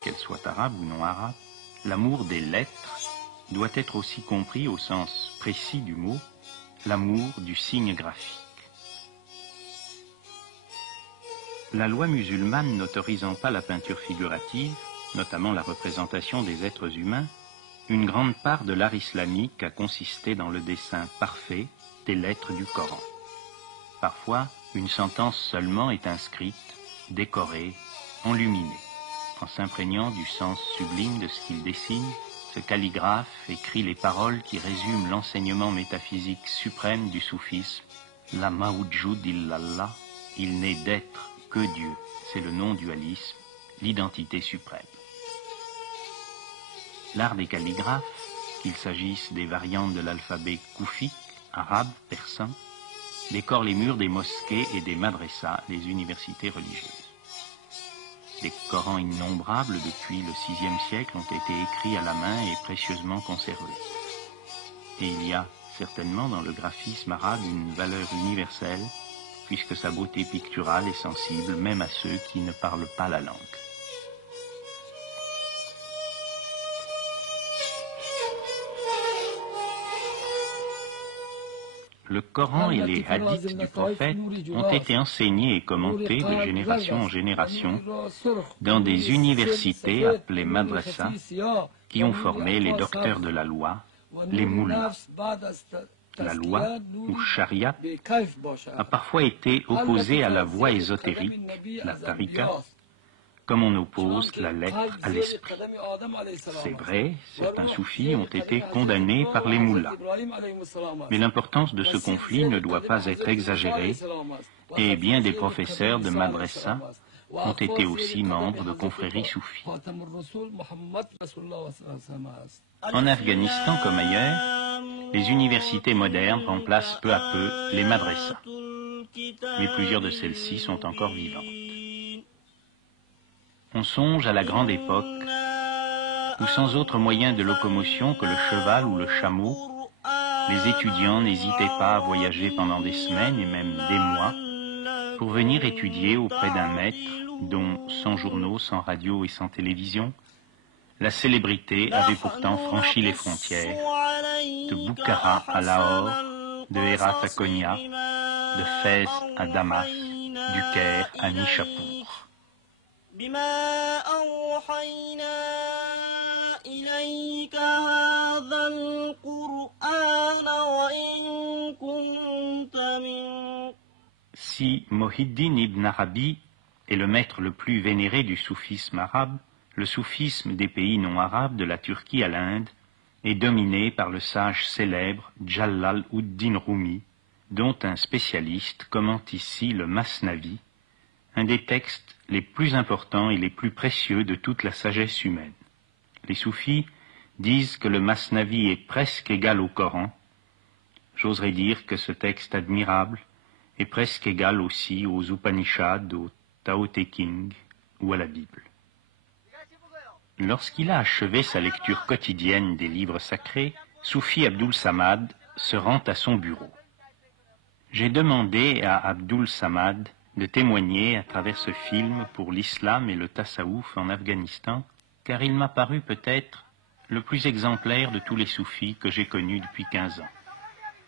qu'elles soient arabes ou non arabes, l'amour des lettres doit être aussi compris au sens précis du mot, l'amour du signe graphique. La loi musulmane n'autorisant pas la peinture figurative, notamment la représentation des êtres humains, une grande part de l'art islamique a consisté dans le dessin parfait des lettres du Coran. Parfois, une sentence seulement est inscrite, décorée, enluminée. En s'imprégnant du sens sublime de ce qu'il dessine, ce calligraphe écrit les paroles qui résument l'enseignement métaphysique suprême du soufisme. La mawjoud illallah, il n'est d'être que Dieu, c'est le non-dualisme, l'identité suprême. L'art des calligraphes, qu'il s'agisse des variantes de l'alphabet koufique, arabe, persan, décore les murs des mosquées et des madrassas, les universités religieuses. Des Corans innombrables depuis le VIe siècle ont été écrits à la main et précieusement conservés. Et il y a certainement dans le graphisme arabe une valeur universelle, puisque sa beauté picturale est sensible même à ceux qui ne parlent pas la langue. Le Coran et les hadiths du prophète ont été enseignés et commentés de génération en génération dans des universités appelées madrasas qui ont formé les docteurs de la loi, les moullas. La loi, ou charia, a parfois été opposée à la voie ésotérique, la tariqa, comme on oppose la lettre à l'esprit. C'est vrai, certains soufis ont été condamnés par les moullas. Mais l'importance de ce conflit ne doit pas être exagérée, et bien des professeurs de madrasa ont été aussi membres de confréries soufis. En Afghanistan comme ailleurs, les universités modernes remplacent peu à peu les madrasas. Mais plusieurs de celles-ci sont encore vivantes. On songe à la grande époque où, sans autre moyen de locomotion que le cheval ou le chameau, les étudiants n'hésitaient pas à voyager pendant des semaines et même des mois pour venir étudier auprès d'un maître dont, sans journaux, sans radio et sans télévision, la célébrité avait pourtant franchi les frontières, de Boukhara à Lahore, de Hérat à Konya, de Fès à Damas, du Caire à Nishapur. Si Mohiddin ibn Arabi est le maître le plus vénéré du soufisme arabe, le soufisme des pays non arabes de la Turquie à l'Inde est dominé par le sage célèbre Jalal ud-Din Rumi, dont un spécialiste commente ici le Masnavi, un des textes les plus importants et les plus précieux de toute la sagesse humaine. Les soufis disent que le Masnavi est presque égal au Coran. J'oserais dire que ce texte admirable est presque égal aussi aux Upanishads, au Tao Te Ching ou à la Bible. Lorsqu'il a achevé sa lecture quotidienne des livres sacrés, Soufi Abdul Samad se rend à son bureau. J'ai demandé à Abdul Samad de témoigner à travers ce film pour l'islam et le tassaouf en Afghanistan, car il m'a paru peut-être le plus exemplaire de tous les soufis que j'ai connus depuis 15 ans.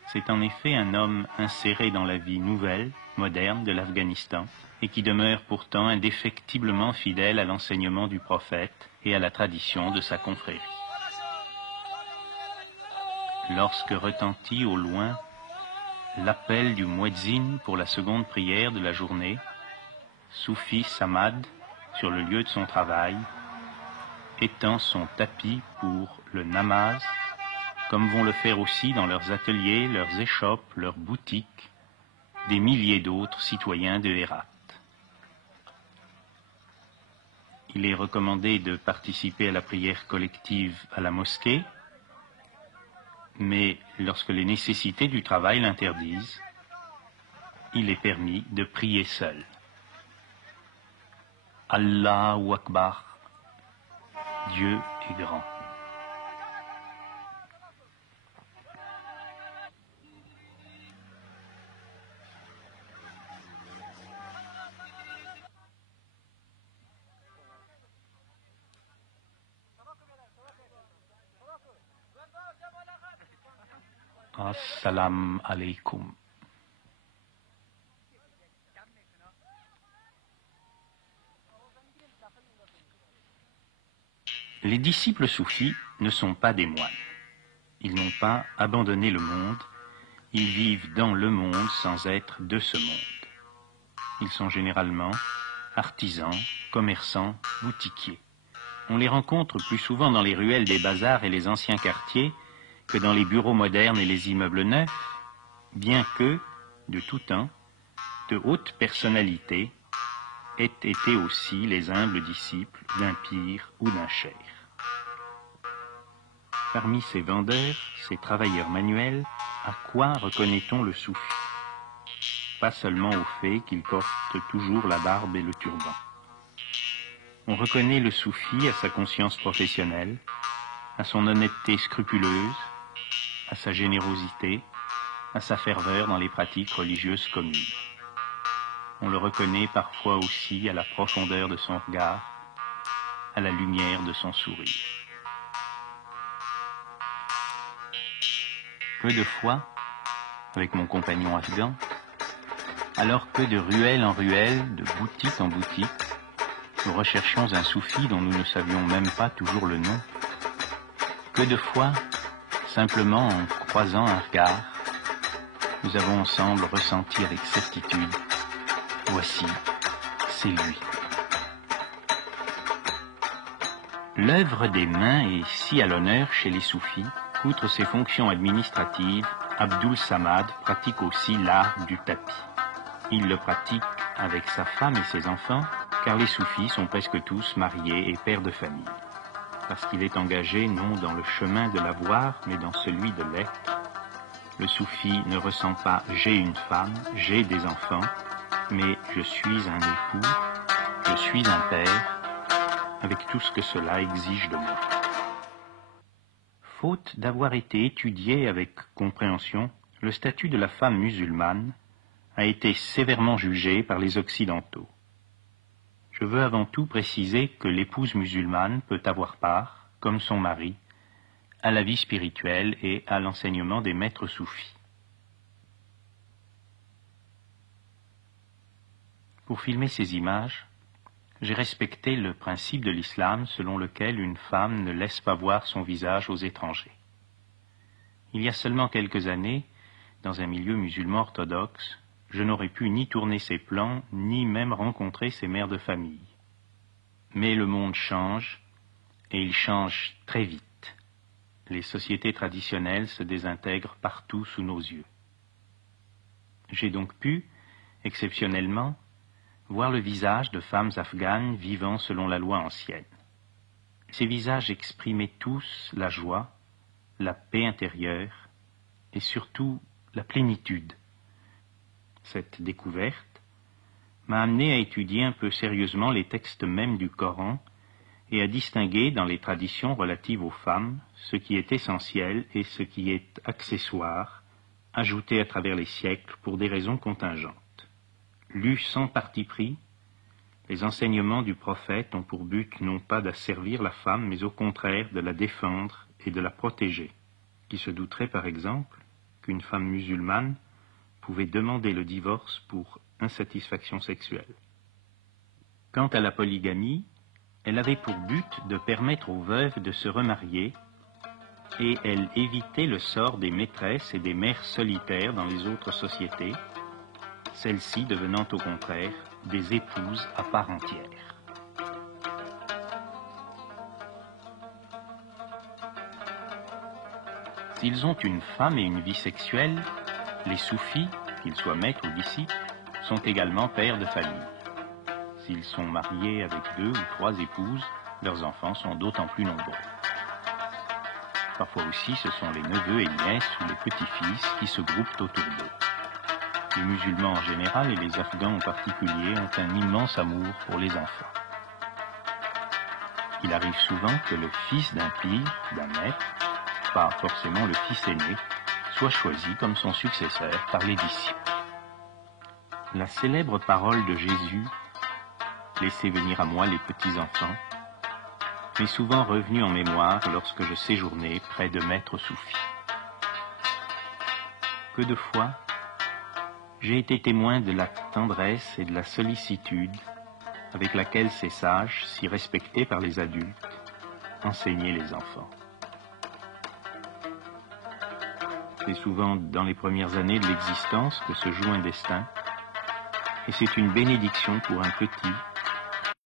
C'est en effet un homme inséré dans la vie nouvelle, moderne de l'Afghanistan, et qui demeure pourtant indéfectiblement fidèle à l'enseignement du prophète et à la tradition de sa confrérie. Lorsque retentit au loin l'appel du muezzin pour la seconde prière de la journée, Soufi Samad, sur le lieu de son travail, étend son tapis pour le namaz, comme vont le faire aussi dans leurs ateliers, leurs échoppes, leurs boutiques, des milliers d'autres citoyens de Hérat. Il est recommandé de participer à la prière collective à la mosquée, mais lorsque les nécessités du travail l'interdisent, il est permis de prier seul. Allahu Akbar, Dieu est grand. Assalamu alaikum. Les disciples soufis ne sont pas des moines. Ils n'ont pas abandonné le monde. Ils vivent dans le monde sans être de ce monde. Ils sont généralement artisans, commerçants, boutiquiers. On les rencontre plus souvent dans les ruelles des bazars et les anciens quartiers que dans les bureaux modernes et les immeubles neufs, bien que, de tout temps, de hautes personnalités aient été aussi les humbles disciples d'un pire ou d'un cheikh. Parmi ces vendeurs, ces travailleurs manuels, à quoi reconnaît-on le soufi? Pas seulement au fait qu'il porte toujours la barbe et le turban. On reconnaît le soufi à sa conscience professionnelle, à son honnêteté scrupuleuse, à sa générosité, à sa ferveur dans les pratiques religieuses communes. On le reconnaît parfois aussi à la profondeur de son regard, à la lumière de son sourire. Peu de fois, avec mon compagnon afghan, alors que de ruelle en ruelle, de boutique en boutique, nous recherchions un soufi dont nous ne savions même pas toujours le nom, que de fois, simplement en croisant un regard, nous avons ensemble ressenti avec certitude, voici, c'est lui. L'œuvre des mains est si à l'honneur chez les soufis. Outre ses fonctions administratives, Abdul Samad pratique aussi l'art du tapis. Il le pratique avec sa femme et ses enfants, car les soufis sont presque tous mariés et pères de famille. Parce qu'il est engagé non dans le chemin de l'avoir, mais dans celui de l'être. Le soufi ne ressent pas « j'ai une femme, j'ai des enfants », mais « je suis un époux, je suis un père », avec tout ce que cela exige de moi. Faute d'avoir été étudié avec compréhension, le statut de la femme musulmane a été sévèrement jugé par les Occidentaux. Je veux avant tout préciser que l'épouse musulmane peut avoir part, comme son mari, à la vie spirituelle et à l'enseignement des maîtres soufis. Pour filmer ces images, j'ai respecté le principe de l'islam selon lequel une femme ne laisse pas voir son visage aux étrangers. Il y a seulement quelques années, dans un milieu musulman orthodoxe, je n'aurais pu ni tourner ces plans, ni même rencontrer ces mères de famille. Mais le monde change, et il change très vite. Les sociétés traditionnelles se désintègrent partout sous nos yeux. J'ai donc pu, exceptionnellement, voir le visage de femmes afghanes vivant selon la loi ancienne. Ces visages exprimaient tous la joie, la paix intérieure et surtout la plénitude. Cette découverte m'a amené à étudier un peu sérieusement les textes mêmes du Coran et à distinguer dans les traditions relatives aux femmes ce qui est essentiel et ce qui est accessoire, ajouté à travers les siècles pour des raisons contingentes. Lus sans parti pris, les enseignements du prophète ont pour but non pas d'asservir la femme, mais au contraire de la défendre et de la protéger. Qui se douterait par exemple qu'une femme musulmane pouvait demander le divorce pour insatisfaction sexuelle. Quant à la polygamie, elle avait pour but de permettre aux veuves de se remarier et elle évitait le sort des maîtresses et des mères solitaires dans les autres sociétés, celles-ci devenant au contraire des épouses à part entière. S'ils ont une femme et une vie sexuelle, les soufis, qu'ils soient maîtres ou disciples, sont également pères de famille. S'ils sont mariés avec 2 ou 3 épouses, leurs enfants sont d'autant plus nombreux. Parfois aussi, ce sont les neveux et nièces ou les petits-fils qui se groupent autour d'eux. Les musulmans en général et les Afghans en particulier ont un immense amour pour les enfants. Il arrive souvent que le fils d'un pire, d'un maître, pas forcément le fils aîné, soit choisi comme son successeur par les disciples. La célèbre parole de Jésus, « Laissez venir à moi les petits-enfants », m'est souvent revenue en mémoire lorsque je séjournais près de maîtres soufis. peu de fois, j'ai été témoin de la tendresse et de la sollicitude avec laquelle ces sages, si respectés par les adultes, enseignaient les enfants. C'est souvent dans les premières années de l'existence que se joue un destin, et c'est une bénédiction pour un petit